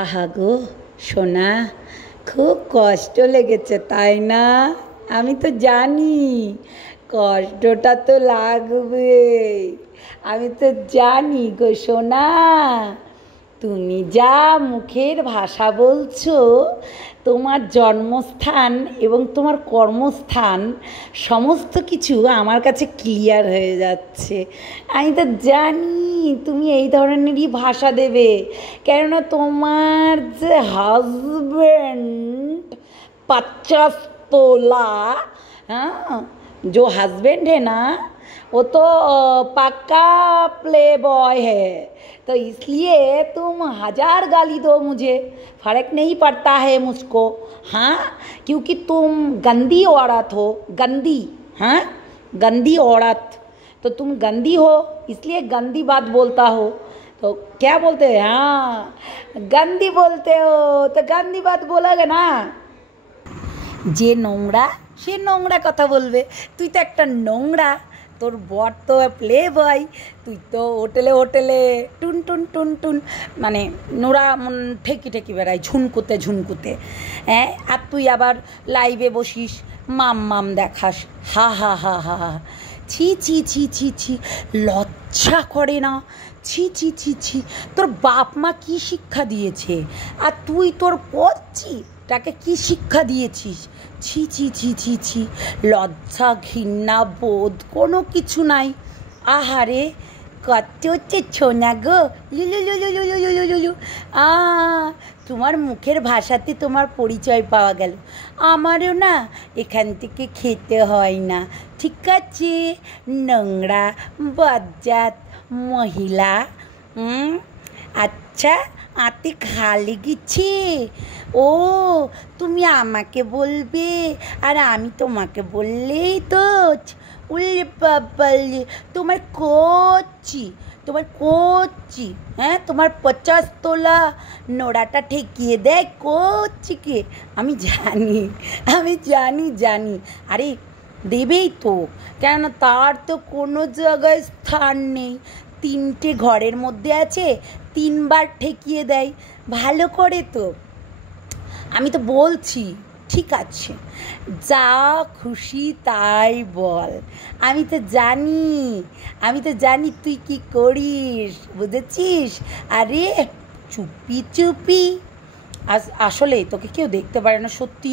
আহা গো সোনা, খুব কষ্ট লেগেছে তাই না? আমি তো জানি কষ্টটা তো লাগবে, আমি তো জানি গো সোনা। তুমি যা মুখের ভাষা বলছো, তোমার জন্মস্থান এবং তোমার কর্মস্থান সমস্ত কিছু আমার কাছে ক্লিয়ার হয়ে যাচ্ছে। আমি তো জানি তুমি এই ধরনেরই ভাষা দেবে, কেননা তোমার যে हस्बैंड 50 तोला, हाँ, जो हस्बैंड है ना वो तो पक्का प्ले बॉय है, तो इसलिए तुम 1000 गाली दो मुझे, फ़र्क नहीं पड़ता है मुझको। हाँ, क्योंकि तुम गंदी औरत हो, गंदी, हाँ, गंदी औरत, तो तुम गंदी हो इसलिए गंदी बात बोलता हो। तो क्या बोलते हैं? हाँ, गंदी बोलते हो तो गंदी बात बोलोगे ना। যে নোংরা সে নোংরা কথা বলবে। তুই তো একটা নোংরা, তোর বর তো প্লে বয়, তুই তো হোটেলে হোটেলে টুন টুন টুন টুন মানে নোরা ঠেকি ঠেকি বেড়াই ঝুনকুতে ঝুনকুতে, হ্যাঁ, আর তুই আবার লাইভে বসিস মাম মাম দেখাস, হা হা হা হা হা। ছি ছি ছি ছি ছি, লজ্জা করে না? ছি ছি ছি ছি, তোর বাপ মা কী শিক্ষা দিয়েছে আর তুই তোর করছি তাকে কী শিক্ষা দিয়েছিস? ছি ছি ছি ছি ছি, লজ্জা ঘৃণা বোধ কোনো কিছু নাই। আহারে কত চেছো না গো, লুলু লুলু লুলু লুলু লুলু। তোমার মুখের ভাষাতে তোমার পরিচয় পাওয়া গেল। আমারও না এখান থেকে খেতে হয় না, ঠিক আছে? নোংরা বজ্জাত মহিলা। আচ্ছা, আতে ঘা লেগেছে? ও, তুমি আমাকে বলবে আর আমি তোমাকে বললেই তো। উল্লে বাবালে, তোমার করছি, তোমার করছি, হ্যাঁ, তোমার 50 তোলা নোড়াটা ঠেকিয়ে দেয় করছি কে? আমি জানি, আমি জানি জানি। আরে দেবেই তো, কেননা তার তো কোনো জায়গায় স্থান নেই, 3টে ঘরের মধ্যে আছে, 3বার ঠেকিয়ে দেয়, ভালো করে তো। আমি তো বলছি ঠিক আছে, যা খুশি তাই বল, আমি তো জানি, আমি তো জানি তুই কি করিস, বুঝেছিস? আরে চুপি চুপি, আসলে তোকে কেউ দেখতে পারে না, সত্যি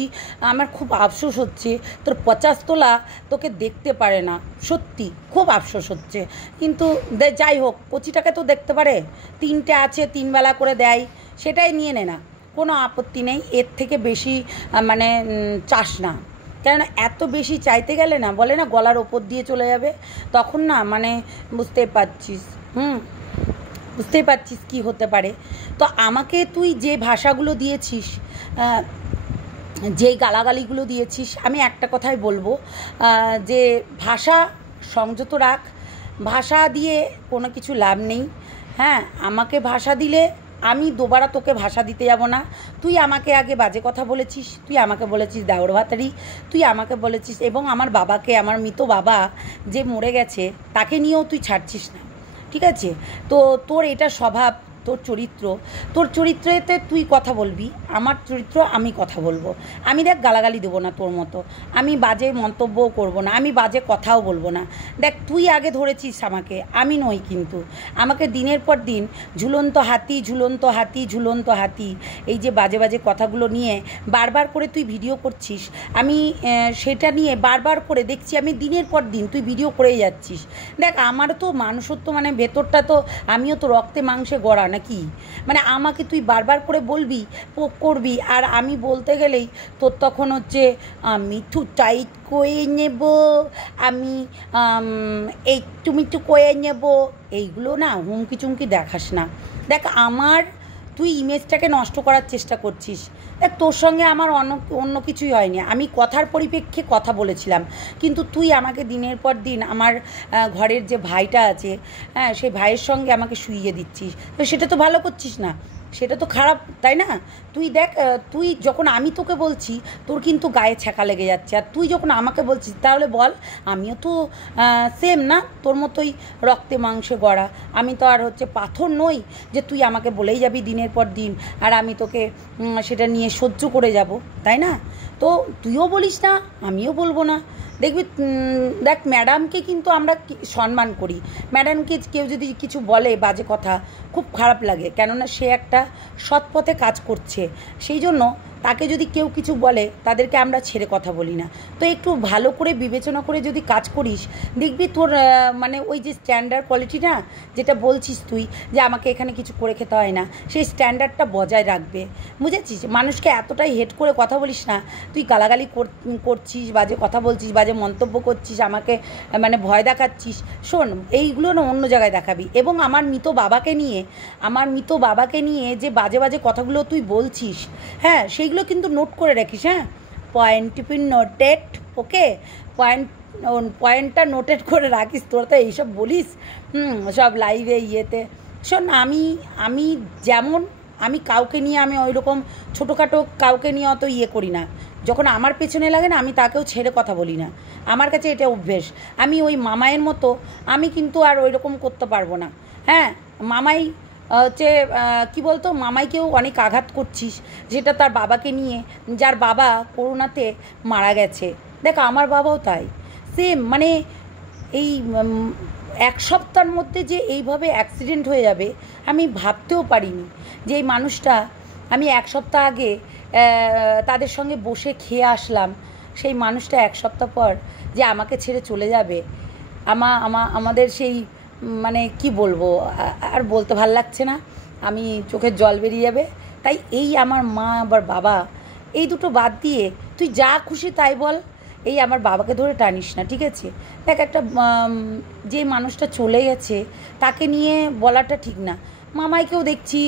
আমার খুব আফসোস হচ্ছে, তোর 50 তোলা তোকে দেখতে পারে না, সত্যি খুব আফসোস হচ্ছে। কিন্তু যাই হোক, 25 টাকা তো দেখতে পারে, 3টে আছে, 3 বেলা করে দেয়, সেটাই নিয়ে নে না, কোনো আপত্তি নেই, এর থেকে বেশি মানে চাস না, কেননা এত বেশি চাইতে গেলে না বলে না গলার ওপর দিয়ে চলে যাবে, তখন না মানে বুঝতেই পারছিস, বুঝতেই পারছিস কী হতে পারে। তো আমাকে তুই যে ভাষাগুলো দিয়েছিস, যে গালাগালিগুলো দিয়েছিস, আমি একটা কথাই বলবো, যে ভাষা সংযত রাখ, ভাষা দিয়ে কোনো কিছু লাভ নেই। হ্যাঁ, আমাকে ভাষা দিলে আমি দুবারা তোকে ভাষা দিতে যাব না। তুই আমাকে আগে বাজে কথা বলেছিস, তুই আমাকে বলেছিস দেওর ভাতারি, তুই আমাকে বলেছিস, এবং আমার বাবাকে, আমার মৃত বাবা যে মরে গেছে তাকে নিয়েও তুই ছাড়ছিস না, ঠিক আছে? তো তোর এটা স্বভাব, তোর চরিত্র, তোর চরিত্রেতে তুই কথা বলবি, আমার চরিত্র আমি কথা বলবো। আমি দেখ গালাগালি দেবো না তোর মতো, আমি বাজে মন্তব্যও করবো না, আমি বাজে কথাও বলবো না। দেখ তুই আগে ধরেছিস আমাকে, আমি নই, কিন্তু আমাকে দিনের পর দিন ঝুলন্ত হাতি ঝুলন্ত হাতি ঝুলন্ত হাতি এই যে বাজে বাজে কথাগুলো নিয়ে বারবার করে তুই ভিডিও করছিস, আমি সেটা নিয়ে বারবার করে দেখছি, আমি দিনের পর দিন তুই ভিডিও করেই যাচ্ছিস। দেখ আমারও তো মানুষত্ব মানে ভেতরটা তো, আমিও তো রক্তে মাংসে গড়া নাকি, মানে আমাকে তুই বারবার করে বলবি, পোক করবি, আর আমি বলতে গেলেই তোর তখন হচ্ছে আমি একটু টাইট করে নেব, আমি একটু মিটু করে নেব, এইগুলো না হুমকি চুমকি দেখাস না। দেখ আমার, তুই ইমেজটাকে নষ্ট করার চেষ্টা করছিস। দেখ তোর সঙ্গে আমার অন্য কিছুই হয়নি, আমি কথার পরিপ্রেক্ষে কথা বলেছিলাম, কিন্তু তুই আমাকে দিনের পর দিন আমার ঘরের যে ভাইটা আছে, হ্যাঁ, সেই ভাইয়ের সঙ্গে আমাকে শুইয়ে দিচ্ছিস, তো সেটা তো ভালো করছিস না। সেটা তো খারাপ, তাই না? তুই দেখ, তুই যখন আমি তোকে বলছি তোর কিন্তু গায়ে ছ্যাঁকা লেগে যাচ্ছে, আর তুই যখন আমাকে বলছিস তাহলে বল আমিও তো সেম না, তোর মতোই রক্তে মাংসে গড়া। আমি তো আর হচ্ছে পাথর নই যে তুই আমাকে বলেই যাবি দিনের পর দিন আর আমি তোকে সেটা নিয়ে সহ্য করে যাব, তাই না? তো তুইও বলিস না, আমিও বলবো না। দেখবি, দেখ ম্যাডামকে কিন্তু আমরা সম্মান করি, ম্যাডামকে কেউ যদি কিছু বলে বাজে কথা খুব খারাপ লাগে, কেননা সে একটা সৎ পথে কাজ করছে, সেই জন্য তাকে যদি কেউ কিছু বলে তাদেরকে আমরা ছেড়ে কথা বলি না। তো একটু ভালো করে বিবেচনা করে যদি কাজ করিস দেখবি তোর মানে ওই যে স্ট্যান্ডার্ড কোয়ালিটি না, যেটা বলছিস তুই যে আমাকে এখানে কিছু করে খেতে হয় না, সেই স্ট্যান্ডার্ডটা বজায় রাখবে, বুঝেছিস? মানুষকে এতটাই হেট করে কথা বলিস না। তুই গালাগালি করছিস, বাজে কথা বলছিস, বাজে মন্তব্য করছিস, আমাকে মানে ভয় দেখাচ্ছিস। শোন, এইগুলো না অন্য জায়গায় দেখাবি। এবং আমার মৃত বাবাকে নিয়ে যে বাজে বাজে কথাগুলো তুই বলছিস, হ্যাঁ সেইগুলো কিন্তু নোট করে রাখিস। হ্যাঁ, পয়েন্ট টিপিন নোটেড, ওকে? পয়েন্টটা নোটেড করে রাখিস। তোরা তো এইসব বলিস সব লাইভে ইয়েতে। শোন, আমি যেমন আমি কাউকে নিয়ে আমি ওই রকম ছোটোখাটো কাউকে নিয়ে অত ইয়ে করি না। যখন আমার পেছনে লাগে না আমি তাকেও ছেড়ে কথা বলি না, আমার কাছে এটা অভ্যেস। আমি ওই মামায়ের মতো আমি কিন্তু আর ওই রকম করতে পারবো না। হ্যাঁ, মামাই হচ্ছে কী বলতো, মামাইকেও অনেক আঘাত করছিস, যেটা তার বাবাকে নিয়ে, যার বাবা করোনাতে মারা গেছে। দেখ আমার বাবাও তাই সেম, মানে এই এক সপ্তাহের মধ্যে যে এইভাবে অ্যাক্সিডেন্ট হয়ে যাবে আমি ভাবতেও পারিনি। যে এই মানুষটা, আমি এক সপ্তাহ আগে তাদের সঙ্গে বসে খেয়ে আসলাম, সেই মানুষটা এক সপ্তাহ পর যে আমাকে ছেড়ে চলে যাবে, আমাদের সেই মানে কি বলবো, আর বলতে ভাল লাগছে না, আমি চোখের জল বেরিয়ে যাবে। তাই এই আমার মা আবার বাবা, এই দুটো বাদ দিয়ে তুই যা খুশি তাই বল, এই আমার বাবাকে ধরে টানিস না, ঠিক আছে? দেখ, একটা যে মানুষটা চলে গেছে তাকে নিয়ে বলাটা ঠিক না। মামাইকেও দেখছি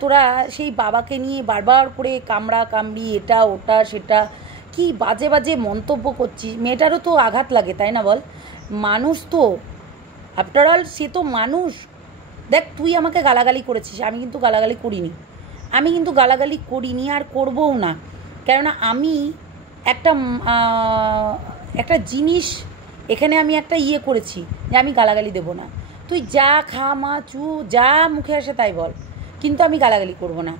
তোরা সেই বাবাকে নিয়ে বারবার করে কামড়ি, এটা ওটা সেটা, কি বাজে বাজে মন্তব্য করছিস। মেয়েটারও তো আঘাত লাগে, তাই না বল? মানুষ তো, আফটার অল সে তো মানুষ। দেখ, তুই আমাকে গালাগালি করেছিস, আমি কিন্তু গালাগালি করিনি আর করবও না। কেননা আমি একটা জিনিস এখানে আমি একটা ইয়ে করেছি যে আমি গালাগালি দেবো না। তুই যা খা মা চু যা মুখে আসে তাই বল, কিন্তু আমি গালাগালি করব না।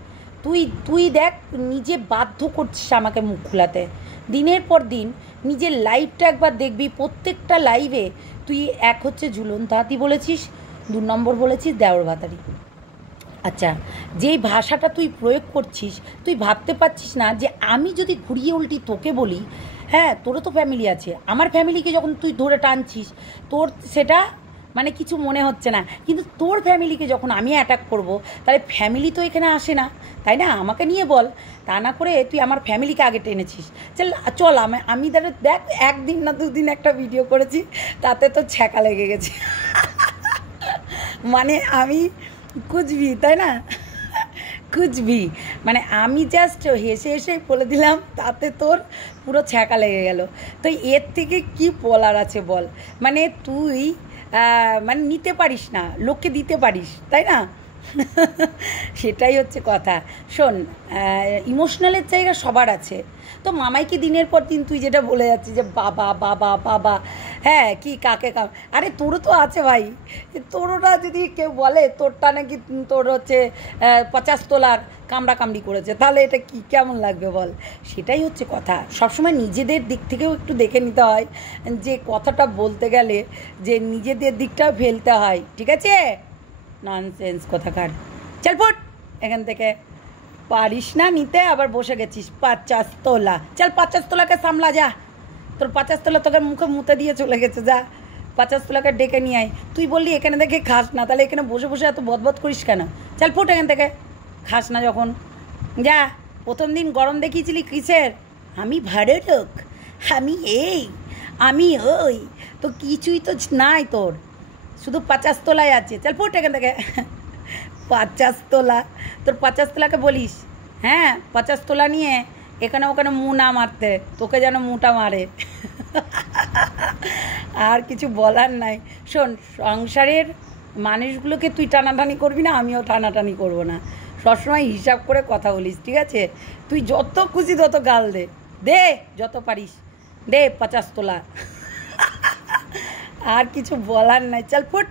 তুই দেখ, নিজে বাধ্য করছিস আমাকে মুখ খোলাতে। দিনের পর দিন নিজের লাইভটা একবার দেখবি, প্রত্যেকটা লাইভে তুই এক হচ্ছে ঝুলন্ত হাতি বলেছিস, 2 নম্বর বলেছিস দেওর ভাতারি। আচ্ছা, যেই ভাষাটা তুই প্রয়োগ করছিস, তুই ভাবতে পারছিস না যে আমি যদি ঘুরিয়ে উল্টি তোকে বলি, হ্যাঁ তোরও তো ফ্যামিলি আছে, আমার ফ্যামিলিকে যখন তুই ধরে টানছিস তোর সেটা মানে কিছু মনে হচ্ছে না, কিন্তু তোর ফ্যামিলিকে যখন আমি অ্যাটাক করব তাহলে ফ্যামিলি তো এখানে আসে না, তাই না? আমাকে নিয়ে বল। তা না করে তুই আমার ফ্যামিলিকে আগে টেনেছিস। চল আমি দেখ 1 দিন না 2 দিন একটা ভিডিও করেছি, তাতে তো ছ্যাঁকা লেগে গেছে। মানে আমি কুচবি, তাই না? কুচবি মানে আমি জাস্ট হেসে হেসে বলে দিলাম, তাতে তোর পুরো ছ্যাঁকা লেগে গেল। তো এর থেকে কি বলার আছে বল? মানে তুই মানে নিতে পারিস না, লোককে দিতে পারিস, তাই না? সেটাই হচ্ছে কথা। শোন, ইমোশনালের জায়গা সবার আছে। তো মামাইকে দিনের পর দিন তুই যেটা বলে যাচ্ছিস যে বাবা বাবা বাবা, হ্যাঁ কি কাকে আরে তোরও তো আছে ভাই, তোরটা যদি কেউ বলে তোরটা নাকি তোর হচ্ছে 50 তোলার কামড়ি করেছে, তাহলে এটা কি কেমন লাগবে বল? সেটাই হচ্ছে কথা। সবসময় নিজেদের দিক থেকেও একটু দেখে নিতে হয়, যে কথাটা বলতে গেলে যে নিজেদের দিকটাও ফেলতে হয়, ঠিক আছে? ননসেন্স কোথাকার, চল ফুট এখান থেকে। পারিস না নিতে, আবার বসে গেছিস 50 তোলা। চল 50 তোলাকে সামলা যা, তোর 50 তোলা তোকে মুখে মুতে দিয়ে চলে গেছে, যা 50 তোলাকে ডেকে নিয়ে আয়। তুই বললি এখানে দেখে খাস না, তাহলে এখানে বসে বসে এত বদবদ করিস কেন? চল ফুট এখান থেকে, খাস না যখন যা। প্রথম দিন গরম দেখিয়েছিলি কিসের? আমি ভাড়ে লোক, আমি এই আমি ওই, তো কিছুই তো নাই তোর, শুধু 50 তোলায় আছে। চল ফুট এখান থেকে। 50 তোলা, তোর 50 তোলাকে বলিস হ্যাঁ 50 তোলা নিয়ে এখানে ওখানে মুঁ না মারতে, তোকে যেন মুটা মারে। আর কিছু বলার নাই। শোন, সংসারের মানুষগুলোকে তুই টানাটানি করবি না, আমিও টানাটানি করব না। সবসময় হিসাব করে কথা বলিস, ঠিক আছে? তুই যত খুশি তত গাল দে, দে যত পারিস, দে 50 তোলা। আর কিছু বলার নাই, চল ফুট।